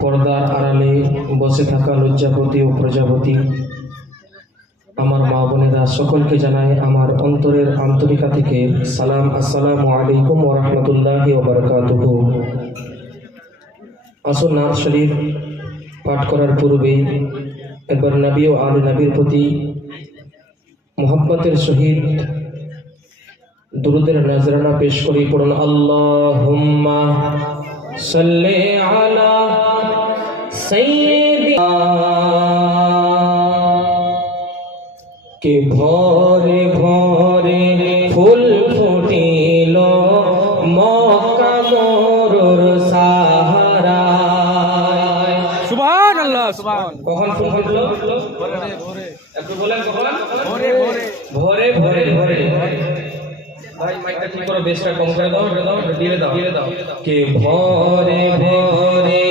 পর্দার আড়ালে বসে থাকা লজ্জাপতি ও প্রজাপতি আমার মা বোনেরা সকলকে জানাই আমার অন্তরের আন্তরিকা থেকে সালাম। আসসালামু আলাইকুম ওয়া রাহমাতুল্লাহি ওয়া বারাকাতুহু। আসুন নাত শরীফ পাঠ করার পূর্বেই একবার নবী ও আলে নবীর প্রতি মুহাব্বতের সহিত দুরুদের নজরানা পেশ করি। পড়ুন আল্লাহুম্মা সাল্লি আলা সাইয়্যিদিনা কে ভরে ভরে ফুল ফুটিল মক্কা মরুর সাহারায়। সুবহানাল্লাহ সুবহান। কখন ফুল ফুটলো? ভোরে ভোরে। একটু বলেন কখন? ভোরে ভোরে। ভোরে ভোরে ভোরে। ভাই মাইকটা ঠিক করো, বেসটা কম করে দাও, দিয়ে দাও কে ভরে ভরে